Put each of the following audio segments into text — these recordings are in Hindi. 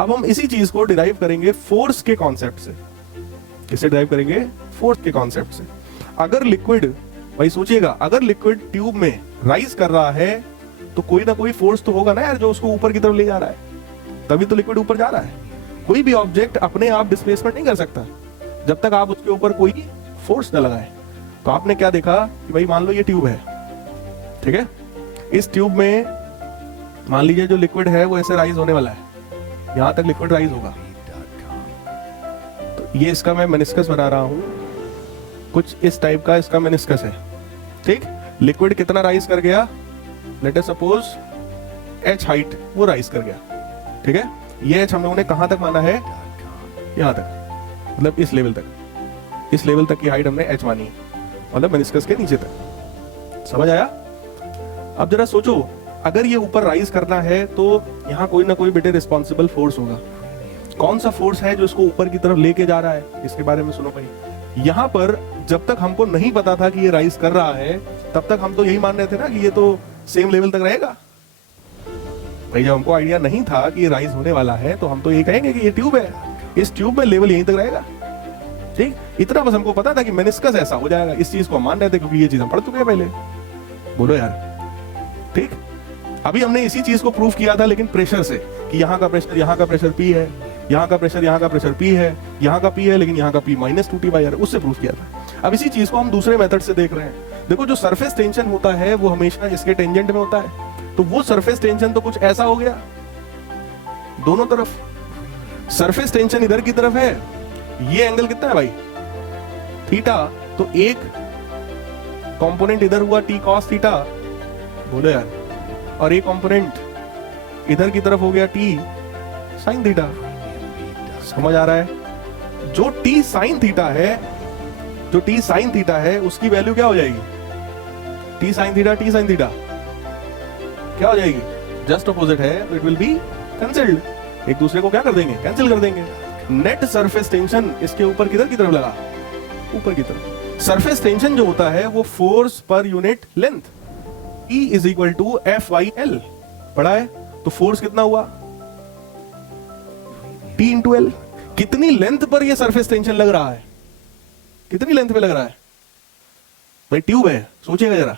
अब हम इसी चीज को डिराइव करेंगे फोर्स के कॉन्सेप्ट से। किसे डिराइव करेंगे? फोर्स के कॉन्सेप्ट से। अगर लिक्विड, भाई सोचिएगा, अगर लिक्विड ट्यूब में राइज कर रहा है तो कोई ना कोई फोर्स तो होगा ना यार, जो उसको ऊपर की तरफ ले जा रहा है, तभी तो लिक्विड ऊपर जा रहा है। कोई भी ऑब्जेक्ट अपने आप डिस्प्लेसमेंट नहीं कर सकता जब तक आप उसके ऊपर कोई फोर्स न लगाए। तो आपने क्या देखा कि भाई मान लो ये ट्यूब है, ठीक है, इस ट्यूब में मान लीजिए जो लिक्विड है वो ऐसे राइज होने वाला है, यहां तक लिक्विड राइज होगा। तो ये इसका मैं मेनिस्कस बना रहा हूं, कुछ इस टाइप का इसका मेनिस्कस है, ठीक। लिक्विड कितना राइज कर गया? Let us suppose h height वो राइज कर गया, ठीक है। ये h हम लोगों ने कहां तक माना है? यहां तक, मतलब इस लेवल तक, इस लेवल तक की हाइट हमने h मानी है, मतलब मेनिस्कस के नीचे तक। समझ आया? अब जरा सोचो, अगर ये ऊपर राइज करना है तो यहाँ कोई ना कोई बेटे रिस्पॉन्सिबल फोर्स होगा। कौन सा फोर्स है जो इसको ऊपर की तरफ लेके जा रहा है? इसके बारे में सुनो भाई। यहाँ पर जब तक हमको नहीं पता था कि ये राइज कर रहा है, तब तक हम तो यही मान रहे थे ना कि ये तो सेम लेवल तक रहेगा। भाई जब हमको आइडिया नहीं था कि ये राइज होने वाला है तो हम तो ये कहेंगे कि ये ट्यूब है, इस ट्यूब में लेवल यहीं तक रहेगा, ठीक। इतना बस हमको पता था कि मेनिस्कस ऐसा हो जाएगा, इस चीज को हम मान रहे थे क्योंकि ये चीज हम पढ़ चुके हैं पहले। बोलो यार, ठीक। अभी हमने इसी चीज को प्रूव किया था, लेकिन प्रेशर से, कि यहाँ का प्रेशर P है, यहाँ का प्रेशर P है, यहाँ का P है, लेकिन यहाँ का P -2T/R, उससे प्रूव किया था। अब इसी चीज को हम दूसरे मेथड से देख रहे हैं। देखो, जो सरफेस टेंशन होता है वो हमेशा इसके टेंजेंट में होता है, तो वो सरफेस टेंशन तो कुछ ऐसा हो गया, दोनों तरफ सरफेस टेंशन इधर की तरफ है। ये एंगल कितना है भाई? थीटा। तो एक कंपोनेंट इधर हुआ T cos थीटा, बोलो यार, और एक कंपोनेंट इधर की तरफ हो गया T sin थीटा। समझ आ रहा है? जो T sin थीटा है, जो T sin थीटा है, उसकी वैल्यू क्या हो जाएगी? T sin थीटा क्या हो जाएगी? जस्ट अपोजिट है, तो इट विल बी कैंसिल्ड। एक दूसरे को क्या कर देंगे? कैंसिल कर देंगे। नेट सरफेस टेंशन इसके ऊपर किधर की तरफ लगा? ऊपर की तरफ। सरफेस टेंशन जो होता है वो force per unit length, E = F/L पढ़ा है। तो फोर्स कितना हुआ? T × L। कितनी लेंथ पर ये सरफेस टेंशन लग रहा है? कितनी लेंथ पे लग रहा है भाई? ट्यूब है, सोचिएगा जरा,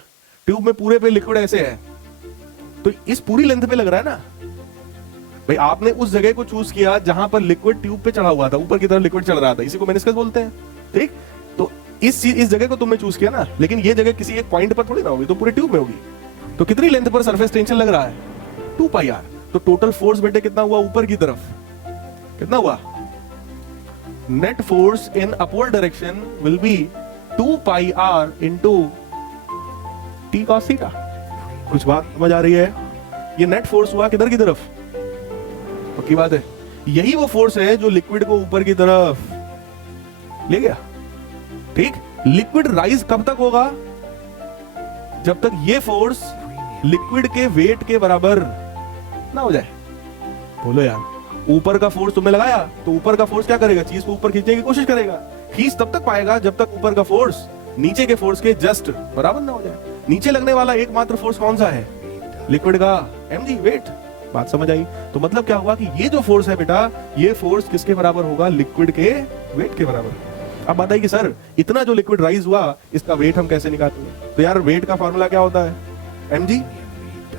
ट्यूब में पूरे पे लिक्विड ऐसे है, तो इस पूरी लेंथ पे लग रहा है ना भाई। आपने उस जगह को चूज किया जहां पर लिक्विड ट्यूब पे चढ़ा हुआ था, ऊपर की तरफ लिक्विड चल रहा था, इसी को मेनिस्कस बोलते हैं, ठीक। तो इस जगह को तुमने चूज किया ना, लेकिन ये जगह किसी एक पॉइंट पर थोड़ी ना होगी, तो पूरे ट्यूब में होगी। तो कितनी लेंथ पर सरफेस टेंशन लग रहा है? 2πr। तो टोटल फोर्स बेटे कितना हुआ ऊपर की तरफ? कितना हुआ? Net force in upward direction will be 2πr × T cos theta. कुछ बात समझ आ रही है? ये नेट फोर्स हुआ किधर की तरफ? पक्की बात है, यही वो फोर्स है जो लिक्विड को ऊपर की तरफ ले गया, ठीक। लिक्विड राइज कब तक होगा? जब तक ये फोर्स लिक्विड के वेट के बराबर ना हो जाए। बोलो यार, ऊपर का फोर्स तुमने लगाया तो ऊपर का फोर्स क्या करेगा? चीज को ऊपर खींचने की कोशिश करेगा। खींच तब तक पाएगा जब तक ऊपर का फोर्स नीचे के फोर्स के जस्ट बराबर ना हो जाए। नीचे लगने वाला एकमात्र फोर्स कौन सा है? लिक्विड का mg, वेट। बात समझ आई? तो मतलब क्या हुआ कि ये जो फोर्स है बेटा, ये फोर्स किसके बराबर होगा? लिक्विड के वेट के बराबर। अब बताइए कि सर इतना जो लिक्विड राइज हुआ, इसका वेट हम कैसे निकालेंगे? तो यार वेट का फॉर्मूला क्या होता है? mg।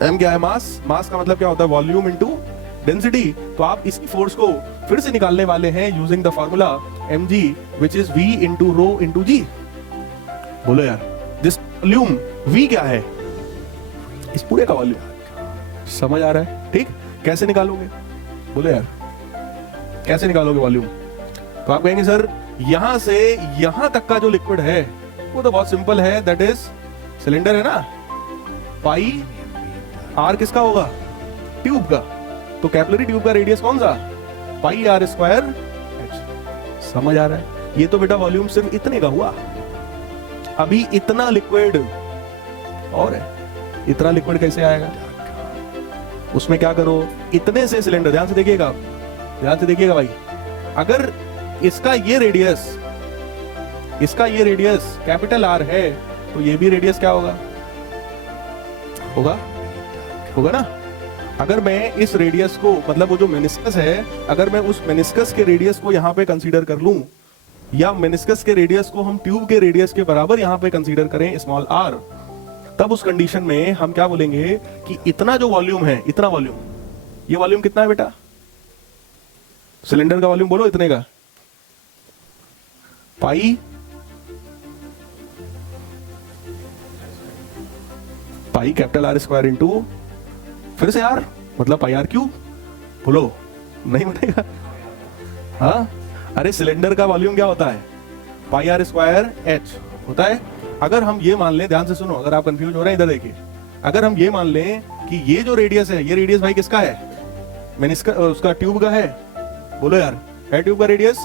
m क्या है? मास। मास का मतलब क्या होता है? Volume into density. तो आप इसी फोर्स को फिर से निकालने वाले हैं using the formula mg which is v × ρ × g। बोलो यार, दिस वॉल्यूम v क्या है? इस पूरे का वॉल्यूम। समझ आ रहा है? ठीक। कैसे निकालोगे? बोलो यार, कैसे निकालोगे वॉल्यूम? तो आप कहेंगे सर यहां से यहां तक का जो लिक्विड है वो तो बहुत सिंपल है, दैट इज सिलेंडर है ना, पाई आर किसका होगा? ट्यूब का। तो कैपिलरी ट्यूब का रेडियस कौन सा? πr² h। समझ आ रहा है? ये तो बेटा वॉल्यूम सिर्फ इतने का हुआ। अभी इतना लिक्विड और है, इतना लिक्विड कैसे आएगा? उसमें क्या करो, इतने से सिलेंडर, ध्यान से देखिएगा, ध्यान से देखिएगा भाई, अगर इसका ये रेडियस कैपिटल R है तो ये भी रेडियस क्या होगा? होगा ना? अगर मैं इस रेडियस को, मतलब वो जो मेनिस्कस है, अगर मैं उस मेनिस्कस के रेडियस को यहाँ पे कंसीडर कर लूं, या मेनिस्कस के रेडियस को हम ट्यूब के रेडियस के बराबर यहाँ पे कंसीडर करें स्मॉल आर, तब उस कंडीशन में हम क्या बोलेंगे कि इतना जो वॉल्यूम है, इतना वॉल्यूम, ये वॉल्यूम कितना है बेटा? सिलेंडर का वॉल्यूम बोलो इतने का, pi capital R square into, फिर से आर, मतलब पाई आर क्यूब। बोलो, नहीं बनेगा? हाँ, अरे सिलेंडर का वॉल्यूम क्या होता है? पाई आर स्क्वायर एच होता है। अगर हम ये मान लें, ध्यान से सुनो, अगर आप कंफ्यूज हो रहे हैं इधर देखिए, अगर हम ये मान लें कि ये जो रेडियस है, ये रेडियस भाई किसका है? मेनिस्कस, उसका ट्यूब का है। बोलो यार, है ट्यूब का रेडियस,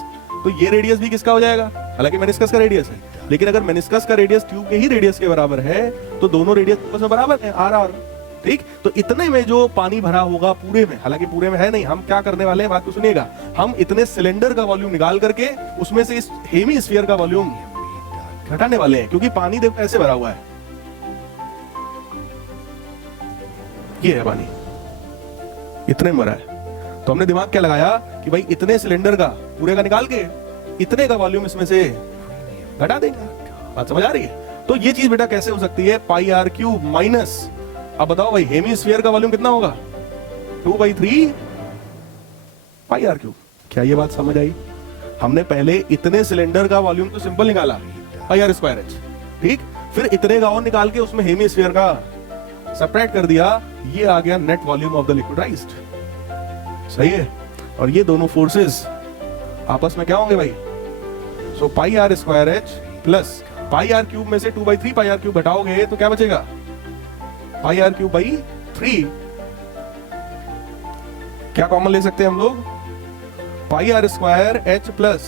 तो ये रेडियस भी किसका हो जाएगा? हालांकि मेनिस्कस का रेडियस है, लेकिन अगर मेनिस्कस का रेडियस ट्यूब के ही रेडियस के बराबर है, तो दोनों रेडियस आपस में बराबर है, आर आर। ठीक, तो इतने में जो पानी भरा होगा पूरे में, हालांकि पूरे में है नहीं, हम क्या करने वाले हैं, बात को सुनिएगा, हम इतने सिलेंडर का वॉल्यूम निकाल करके उसमें से इस हेमीस्फीयर का वॉल्यूम घटाने वाले हैं, क्योंकि पानी देखो ऐसे भरा हुआ है, ये है पानी, इतने में भरा है। तो हमने दिमाग क्या लगाया कि भाई इतने सिलेंडर का पूरे का निकाल के इतने का वॉल्यूम इसमें से घटा देंगे। बात समझ आ रही है? तो ये चीज बेटा कैसे हो सकती है? पाई आर क्यूब माइनस, अब बताओ भाई हेमीस्फीयर का वॉल्यूम कितना होगा? 2/3 पाई आर क्यूब। क्या ये बात समझ आई? हमने पहले इतने सिलेंडर का वॉल्यूम तो सिंपल निकाला, पाई आर स्क्वायर एच, ठीक, फिर इतने का और निकाल के उसमें हेमीस्फीयर का सेपरेट कर दिया, ये आ गया नेट वॉल्यूम ऑफ द लिक्विडाइज्ड। सही है? और ये दोनों फोर्सेस आपस में क्या होंगे भाई? So pi r square h plus pi r cube में से 2/3 पाई आर क्यूब घटाओगे तो क्या बचेगा? Pi r cube by 3। क्या कॉमन ले सकते हैं हम लोग? Pi r square h plus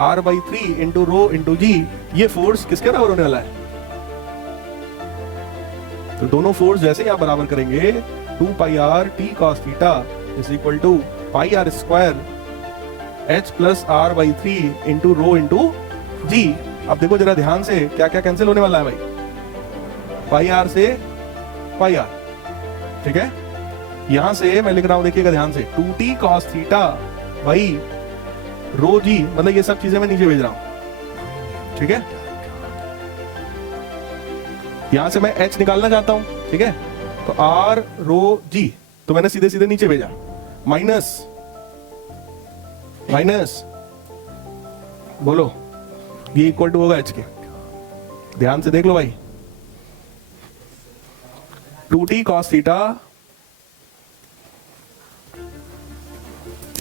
r/3 into rho into g. ये फोर्स किसके बराबर होने वाला है? तो दोनों फोर्स जैसे ही आप बराबर करेंगे, 2 pi r T cos theta is equal to pi r square h plus r/3 into rho into g. अब देखो जरा ध्यान से, क्या क्या कैंसिल होने वाला है भाई? पाई आर से पाई आर, ठीक है। यहां से मैं लिख रहा हूं, देखिएगा ध्यान से, 2t cos थीटा भाई रो जी, मतलब ये सब चीजें मैं नीचे भेज रहा हूं, ठीक है। यहां से मैं h निकालना चाहता हूं, ठीक है, तो r रो जी, तो मैंने सीधे सीधे नीचे भेजा, माइनस माइनस, बोलो ये इक्वल टू होगा h के। ध्यान से देख लो भाई, 2t cos theta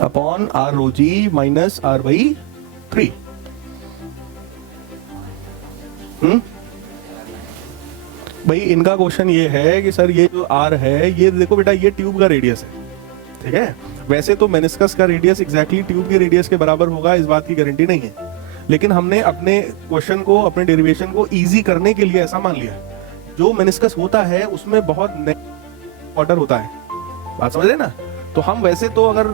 upon r रो जी माइनस r/3। भाई इनका क्वेश्चन ये है कि सर ये जो r है, ये देखो बेटा, ये ट्यूब का रेडियस है, ठीक है। वैसे तो मेनिस्कस का रेडियस एग्जैक्टली ट्यूब के रेडियस के बराबर होगा, इस बात की गारंटी नहीं है, लेकिन हमने अपने क्वेश्चन को, अपने डेरिवेशन को इजी करने के लिए ऐसा मान लिया। जो मेनिस्कस होता है उसमें बहुत ऑर्डर होता है, बात समझ रहे ना। तो हम वैसे तो अगर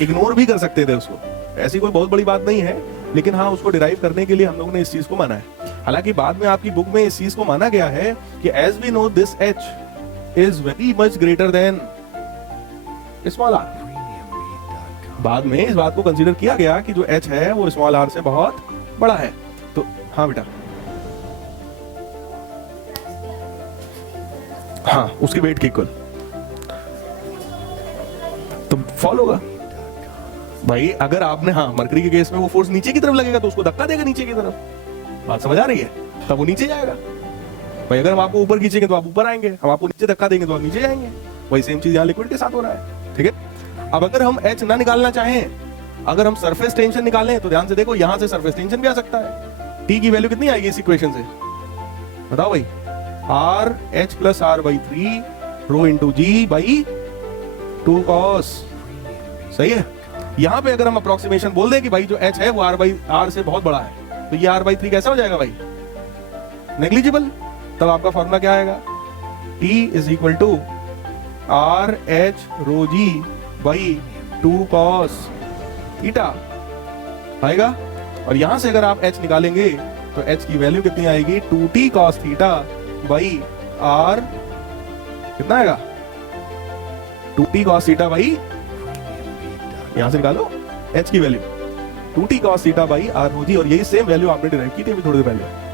इग्नोर भी कर सकते थे उसको, ऐसी कोई बहुत बड़ी बात नहीं है, लेकिन हाँ उसको डिराइव करने के लिए हम लोगों ने इस चीज को माना है। हालांकि बाद में आपकी बुक में इस चीज को माना गया है कि as we know this h is very much greater than small r। बाद में इस बात को कंसीडर किया गया कि जो h है वो स्मॉल r से बहुत बड़ा है। तो हाँ बेटा, हाँ उसकी वेट के इक्वल तो फॉल होगा भाई। अगर आपने, हाँ मरकरी के केस में वो फोर्स नीचे की तरफ लगेगा तो उसको धक्का देगा नीचे की तरफ, बात समझ आ रही है, तब वो नीचे जाएगा। भाई अगर हम आपको ऊपर खींचेंगे तो आप ऊपर आएंगे, हम आपको नीचे धक्का देंगे तो आप नीचे जाएंगे। वही सेम चीज यहाँ लिक्विड के साथ हो रहा है, ठीक है। अब अगर हम h ना निकालना चाहें, अगर हम सरफेस टेंशन निकालें, तो ध्यान से देखो, यहां से सरफेस टेंशन भी आ सकता है। t की वैल्यू कितनी आएगी इस इक्वेशन से? बताओ भाई, r h plus r/3 rho into g by 2 cos। सही है। यहां पे अगर हम अप्रोक्सीमेशन बोल दें कि भाई जो h है वो r से बहुत बड़ा है, तो ये r/3 कैसा हो जाएगा भाई? नेग्लिजिबल। तब आपका फॉर्मूला क्या आएगा? t is equal to r h rho g by 2 cos theta आएगा। और यहां से अगर आप h निकालेंगे तो h की वैल्यू कितनी आएगी? 2t cos theta by r, कितना आएगा? 2t cos थीटा बाई, यहां से निकालो h की value 2t cos theta by r rho g, और यही सेम वैल्यू आपने डिराइव की थी अभी थोड़ी देर पहले।